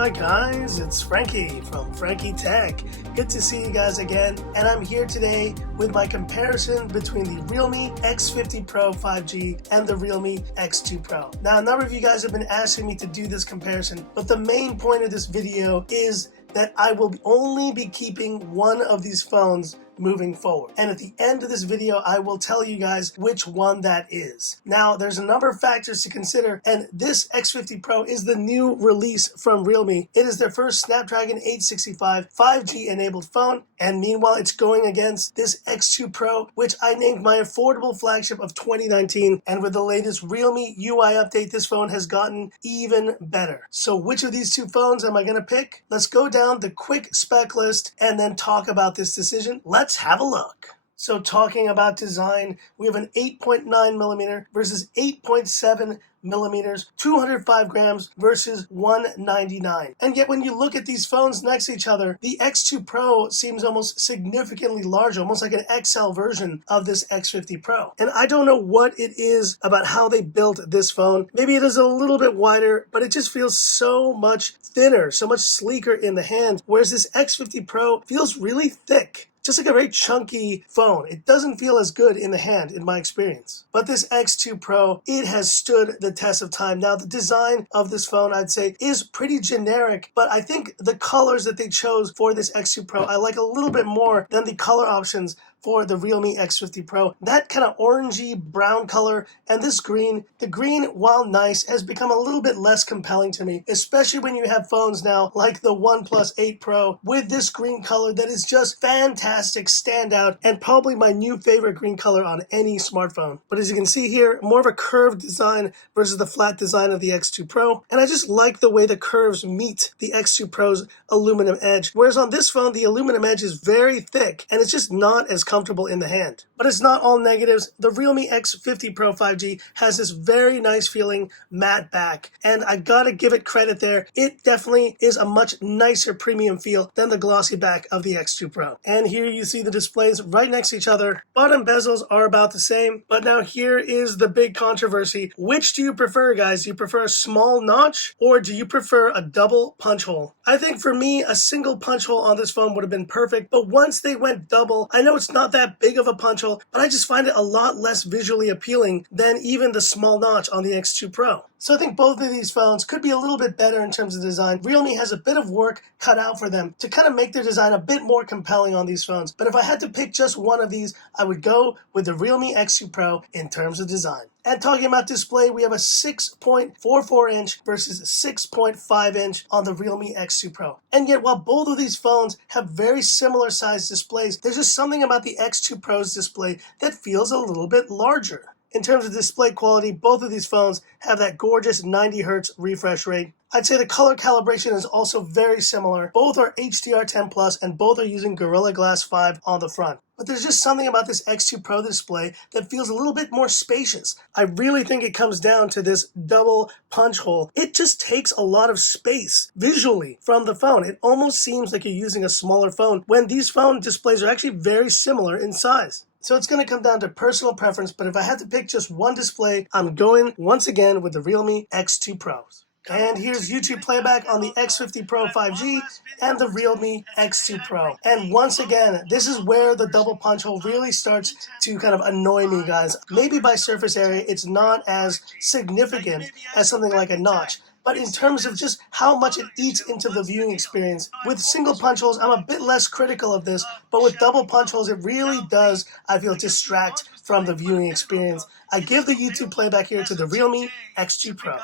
Hi guys, it's Frankie from Frankie Tech. Good to see you guys again, and I'm here today with my comparison between the Realme X50 Pro 5G and the Realme X2 Pro. Now, a number of you guys have been asking me to do this comparison, but the main point of this video is that I will only be keeping one of these phones moving forward. And at the end of this video, I will tell you guys which one that is. Now, there's a number of factors to consider, and this X50 Pro is the new release from Realme. It is their first Snapdragon 865 5G enabled phone, and meanwhile, it's going against this X2 Pro, which I named my affordable flagship of 2019, and with the latest Realme UI update, this phone has gotten even better. So which of these two phones am I gonna pick? Let's go down the quick spec list and then talk about this decision. Let's have a look. So talking about design, we have an 8.9 millimeter versus 8.7 millimeters, 205 grams versus 199. And yet when you look at these phones next to each other, the X2 Pro seems almost significantly larger, almost like an XL version of this X50 Pro. And I don't know what it is about how they built this phone. Maybe it is a little bit wider, but it just feels so much thinner, so much sleeker in the hand, whereas this X50 Pro feels really thick. Just like a very chunky phone. It doesn't feel as good in the hand in my experience. But this X2 Pro, it has stood the test of time. Now, the design of this phone, I'd say, is pretty generic, but I think the colors that they chose for this X2 Pro, I like a little bit more than the color options for the Realme X50 Pro. That kind of orangey brown color and this green, the green, while nice, has become a little bit less compelling to me, especially when you have phones now like the OnePlus 8 Pro with this green color that is just fantastic, standout, and probably my new favorite green color on any smartphone. But as you can see here, more of a curved design versus the flat design of the X2 Pro, and I just like the way the curves meet the X2 Pro's aluminum edge, whereas on this phone, the aluminum edge is very thick, and it's just not as comfortable in the hand. But it's not all negatives. The Realme X50 Pro 5G has this very nice feeling matte back, and I gotta give it credit there. It definitely is a much nicer premium feel than the glossy back of the X2 Pro. And here you see the displays right next to each other. Bottom bezels are about the same, but now here is the big controversy. Which do you prefer, guys? Do you prefer a small notch, or do you prefer a double punch hole? I think for me, a single punch hole on this phone would have been perfect, but once they went double, I know it's not that big of a punch hole, but I just find it a lot less visually appealing than even the small notch on the X2 Pro. So I think both of these phones could be a little bit better in terms of design. Realme has a bit of work cut out for them to kind of make their design a bit more compelling on these phones. But if I had to pick just one of these, I would go with the Realme X2 Pro in terms of design. And talking about display, we have a 6.44 inch versus 6.5 inch on the Realme X2 Pro. And yet, while both of these phones have very similar sized displays, there's just something about the X2 Pro's display that feels a little bit larger. In terms of display quality, both of these phones have that gorgeous 90 Hz refresh rate. I'd say the color calibration is also very similar. Both are HDR10 Plus and both are using Gorilla Glass 5 on the front. But there's just something about this X2 Pro display that feels a little bit more spacious. I really think it comes down to this double punch hole. It just takes a lot of space visually from the phone. It almost seems like you're using a smaller phone when these phone displays are actually very similar in size. So it's going to come down to personal preference, but if I had to pick just one display, I'm going once again with the Realme X2 Pros. And here's YouTube playback on the X50 Pro 5G and the Realme X2 Pro. And once again, this is where the double punch hole really starts to kind of annoy me, guys. Maybe by surface area, it's not as significant as something like a notch. But in terms of just how much it eats into the viewing experience, with single punch holes, I'm a bit less critical of this, but with double punch holes, it really does, I feel, distract from the viewing experience. I give the YouTube playback here to the Realme X2 Pro.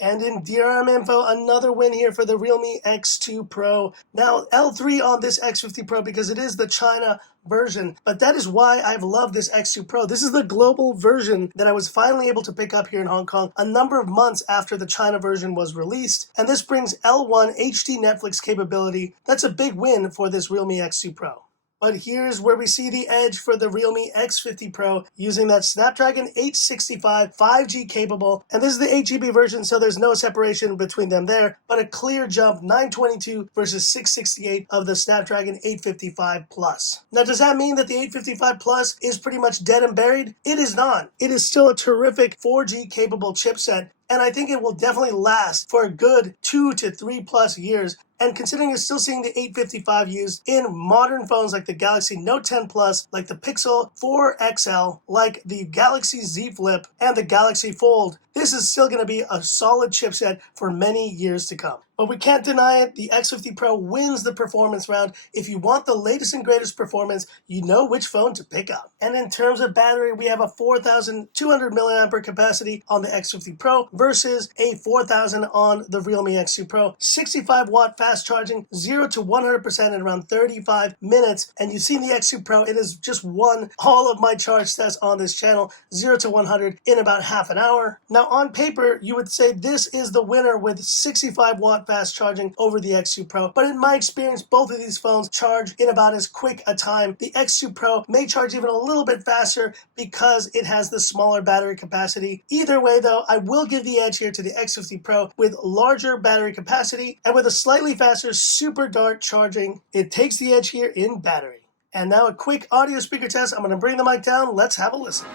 And in DRM info, another win here for the Realme X2 Pro. Now, L3 on this X50 Pro because it is the China version, but that is why I've loved this X2 Pro. This is the global version that I was finally able to pick up here in Hong Kong a number of months after the China version was released, and this brings L1 HD Netflix capability. That's a big win for this Realme X2 Pro. But here's where we see the edge for the Realme X50 Pro using that Snapdragon 865 5G capable. And this is the 8GB version, so there's no separation between them there, but a clear jump 922 versus 668 of the Snapdragon 855 Plus. Now, does that mean that the 855 Plus is pretty much dead and buried? It is not. It is still a terrific 4G capable chipset. and I think it will definitely last for a good 2 to 3+ years. And considering you're still seeing the 855 used in modern phones like the Galaxy Note 10 Plus, like the Pixel 4 XL, like the Galaxy Z Flip, and the Galaxy Fold, this is still going to be a solid chipset for many years to come. But we can't deny it, the X50 Pro wins the performance round. If you want the latest and greatest performance, you know which phone to pick up. And in terms of battery, we have a 4,200 mAh capacity on the X50 Pro versus a 4,000 on the Realme X2 Pro. 65 watt fast charging, 0 to 100% in around 35 minutes. And you've seen the X2 Pro, it has just won all of my charge tests on this channel, 0 to 100 in about half an hour. Now on paper, you would say this is the winner with 65 watt fast charging over the X2 Pro, but in my experience, both of these phones charge in about as quick a time. The X2 Pro may charge even a little bit faster because it has the smaller battery capacity. Either way though, I will give the edge here to the X50 Pro with larger battery capacity and with a slightly faster super dart charging. It takes the edge here in battery. And now a quick audio speaker test. I'm going to bring the mic down. Let's have a listen.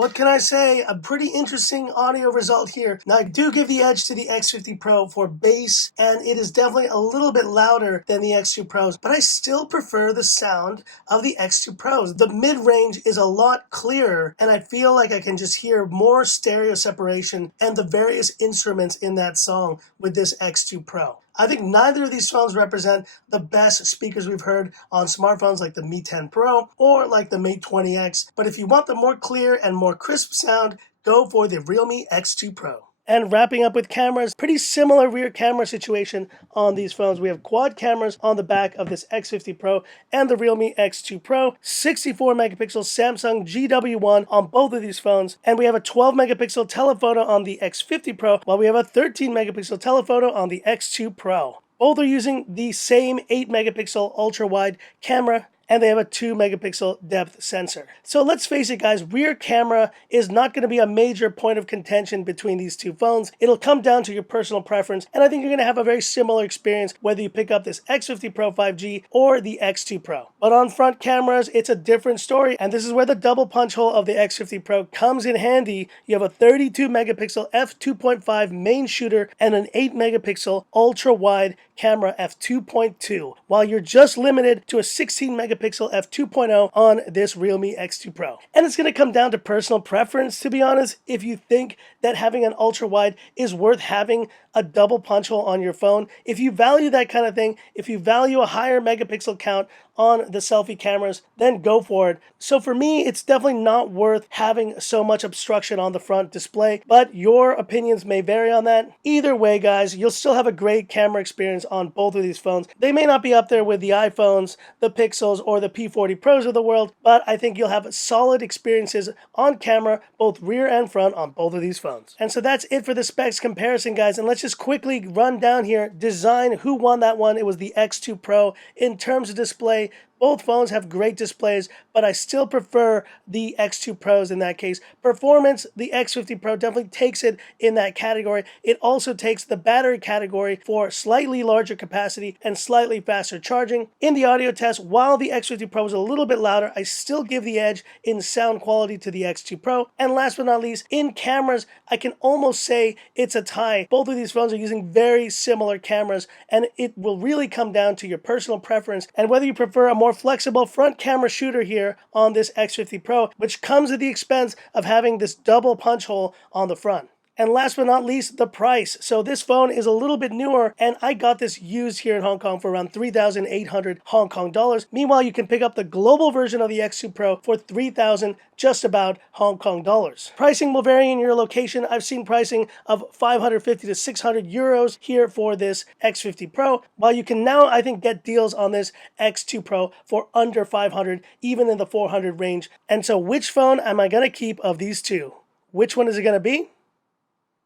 What can I say? A pretty interesting audio result here. Now, I do give the edge to the X50 Pro for bass, and it is definitely a little bit louder than the X2 Pros, but I still prefer the sound of the X2 Pros. The mid-range is a lot clearer, and I feel like I can just hear more stereo separation and the various instruments in that song with this X2 Pro. I think neither of these phones represent the best speakers we've heard on smartphones like the Mi 10 Pro or like the Mate 20X, but if you want the more clear and more crisp sound, go for the Realme X2 Pro. And wrapping up with cameras, pretty similar rear camera situation on these phones. We have quad cameras on the back of this X50 Pro and the Realme X2 Pro, 64 megapixel Samsung GW1 on both of these phones, and we have a 12 megapixel telephoto on the X50 Pro, while we have a 13 megapixel telephoto on the X2 Pro. Both are using the same 8 megapixel ultra wide camera, and they have a 2 megapixel depth sensor. So let's face it guys, rear camera is not going to be a major point of contention between these two phones. It'll come down to your personal preference, and I think you're going to have a very similar experience whether you pick up this X50 Pro 5G or the X2 Pro. But on front cameras, it's a different story, and this is where the double punch hole of the X50 Pro comes in handy. You have a 32 megapixel f2.5 main shooter and an 8 megapixel ultra wide camera f2.2, while you're just limited to a 16 megapixel f2.0 on this Realme X2 Pro. And it's going to come down to personal preference, to be honest. If you think that having an ultra wide is worth having a double punch hole on your phone, if you value that kind of thing, if you value a higher megapixel count on the selfie cameras, then go for it. So for me, it's definitely not worth having so much obstruction on the front display, but your opinions may vary on that. Either way, guys, you'll still have a great camera experience on both of these phones. They may not be up there with the iPhones, the Pixels, or the P40 Pros of the world, but I think you'll have solid experiences on camera, both rear and front, on both of these phones. And so that's it for the specs comparison, guys, and let's just quickly run down here. Design, who won that one? It was the X2 Pro. In terms of display, both phones have great displays, but I still prefer the X2 Pros in that case. Performance, the X50 Pro definitely takes it in that category. It also takes the battery category for slightly larger capacity and slightly faster charging. In the audio test, while the X50 Pro is a little bit louder, I still give the edge in sound quality to the X2 Pro. And last but not least, in cameras, I can almost say it's a tie. Both of these phones are using very similar cameras, and it will really come down to your personal preference and whether you prefer a more flexible front camera shooter here on this X50 Pro, which comes at the expense of having this double punch hole on the front. And last but not least, the price. So this phone is a little bit newer, and I got this used here in Hong Kong for around 3,800 Hong Kong dollars. Meanwhile, you can pick up the global version of the X2 Pro for 3,000 just about Hong Kong dollars. Pricing will vary in your location. I've seen pricing of 550 to 600 euros here for this X50 Pro, while you can now, I think, get deals on this X2 Pro for under 500, even in the 400 range. And so which phone am I going to keep of these two? Which one is it going to be?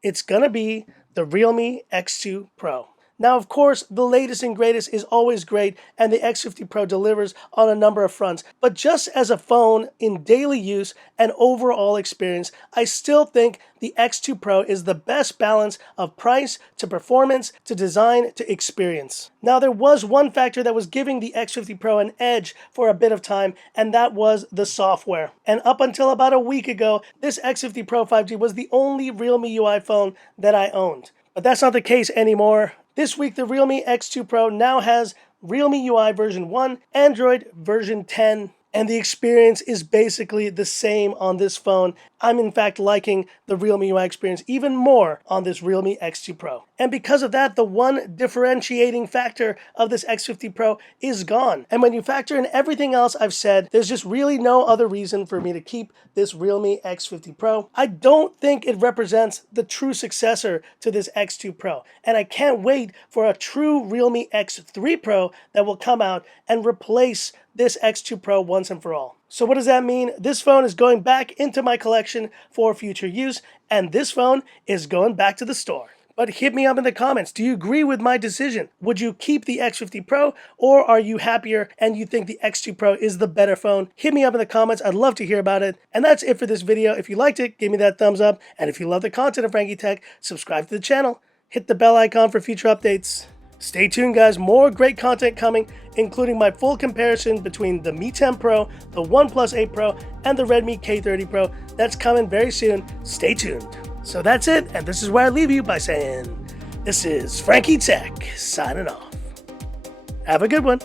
It's going to be the Realme X2 Pro. Now, of course, the latest and greatest is always great, and the X50 Pro delivers on a number of fronts. But just as a phone in daily use and overall experience, I still think the X2 Pro is the best balance of price to performance to design to experience. Now, there was one factor that was giving the X50 Pro an edge for a bit of time, and that was the software. And up until about a week ago, this X50 Pro 5G was the only Realme UI phone that I owned. But that's not the case anymore. This week, the Realme X2 Pro now has Realme UI version 1, Android version 10, and the experience is basically the same on this phone. I'm in fact liking the Realme UI experience even more on this Realme X2 Pro. And because of that, the one differentiating factor of this X50 Pro is gone. And when you factor in everything else I've said, there's just really no other reason for me to keep this Realme X50 Pro. I don't think it represents the true successor to this X2 Pro. And I can't wait for a true Realme X3 Pro that will come out and replace this X2 Pro once and for all. So what does that mean? This phone is going back into my collection for future use, and this phone is going back to the store. But hit me up in the comments. Do you agree with my decision? Would you keep the X50 Pro, or are you happier and you think the X2 Pro is the better phone? Hit me up in the comments. I'd love to hear about it. And that's it for this video. If you liked it, give me that thumbs up. And if you love the content of Frankie Tech, subscribe to the channel. Hit the bell icon for future updates. Stay tuned, guys. More great content coming, including my full comparison between the Mi 10 Pro, the OnePlus 8 Pro, and the Redmi K30 Pro. That's coming very soon. Stay tuned. So that's it, and this is where I leave you by saying, this is Frankie Tech signing off. Have a good one.